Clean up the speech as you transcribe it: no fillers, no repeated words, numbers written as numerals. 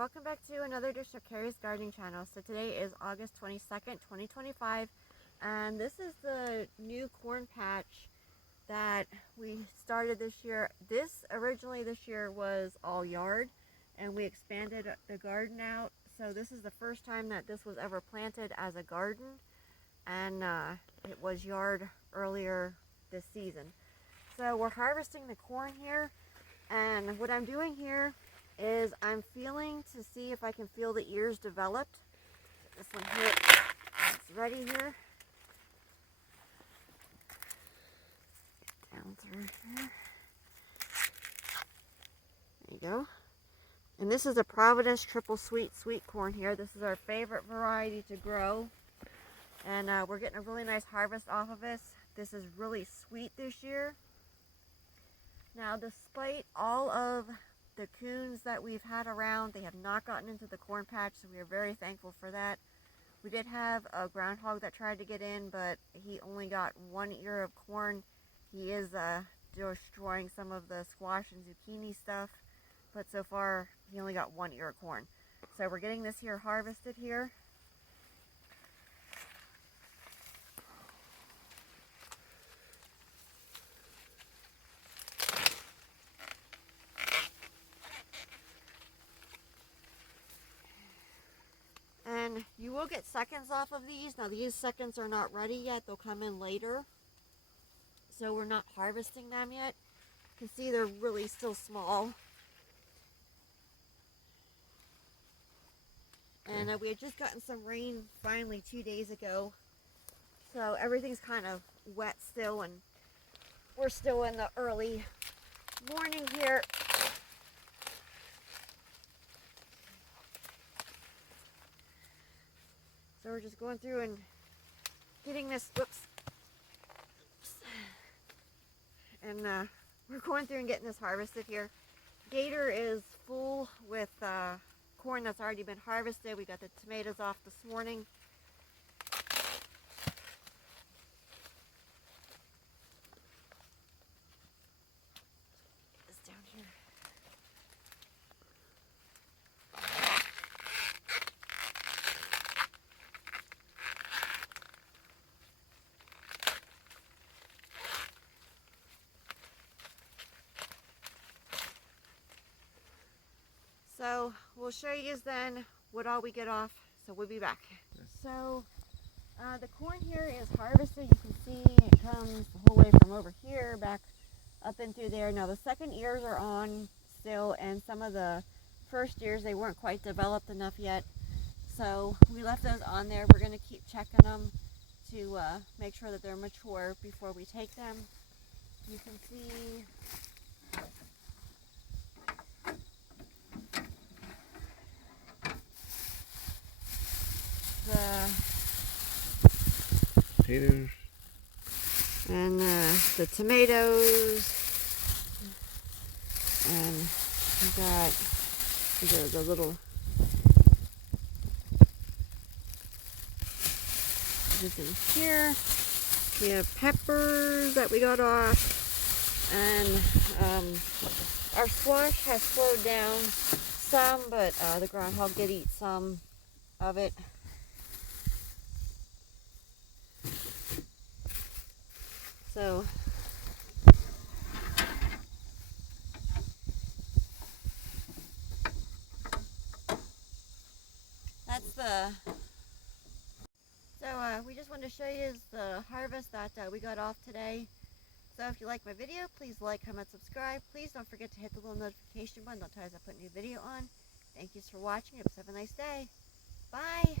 welcome back to another dish of Carrie's Gardening Channel. So today is August 22nd, 2025, and this is the new corn patch that we started this year. Originally this year was all yard, and we expanded the garden out. So this is the first time that this was ever planted as a garden, and it was yard earlier this season. So we're harvesting the corn here, and what I'm doing here is I'm feeling to see if I can feel the ears developed. This one here, it's ready here. Down through here. There you go. And this is a Providence Triple Sweet corn here. This is our favorite variety to grow. And we're getting a really nice harvest off of this. This is really sweet this year. Now, despite all of the coons that we've had around, they have not gotten into the corn patch, so we are very thankful for that. We did have a groundhog that tried to get in, but he only got one ear of corn. He is destroying some of the squash and zucchini stuff, but so far he only got one ear of corn. So we're getting this here harvested here. And you will get seconds off of these. Now these seconds are not ready yet. They'll come in later. So we're not harvesting them yet. You can see they're really still small. And we had just gotten some rain finally 2 days ago. So everything's kind of wet still, and we're still in the early morning here. So we're just going through and getting this, and we're going through and getting this harvested here. Gator is full with corn that's already been harvested. We got the tomatoes off this morning. Get this down here. So we'll show you then what all we get off. So we'll be back. So the corn here is harvested. You can see it comes the whole way from over here back up and through there. Now the second ears are on still, and some of the first ears, they weren't quite developed enough yet. So we left those on there. We're going to keep checking them to make sure that they're mature before we take them. You can see the potatoes and the tomatoes, and we got the little just in here. We have peppers that we got off, and our squash has slowed down some, but the groundhog did eat some of it. So that's we just wanted to show you the harvest that we got off today. So if you like my video, please like, comment, subscribe. Please don't forget to hit the little notification button. That'll tell you as I put a new video on. Thank you for watching. Have a nice day. Bye.